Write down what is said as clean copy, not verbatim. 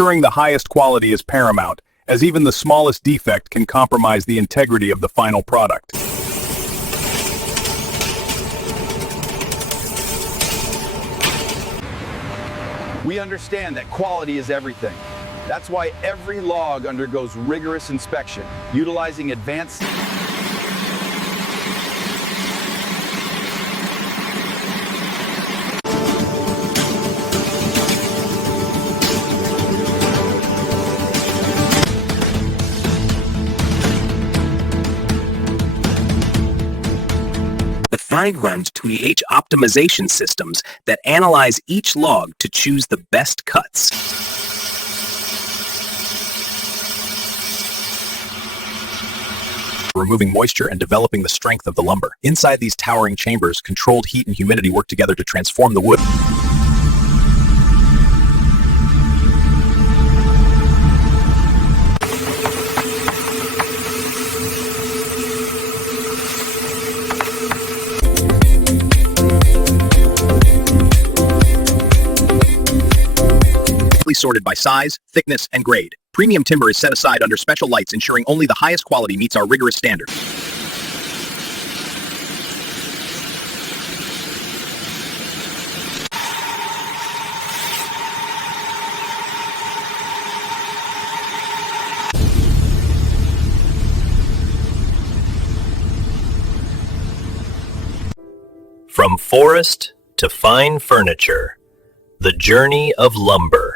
Ensuring the highest quality is paramount, as even the smallest defect can compromise the integrity of the final product. We understand that quality is everything. That's why every log undergoes rigorous inspection, utilizing advanced The fine runs create optimization systems that analyze each log to choose the best cuts. Removing moisture and developing the strength of the lumber. Inside these towering chambers, controlled heat and humidity work together to transform the wood. Sorted by size, thickness, and grade. Premium timber is set aside under special lights, ensuring only the highest quality meets our rigorous standards. From forest to fine furniture, the journey of lumber.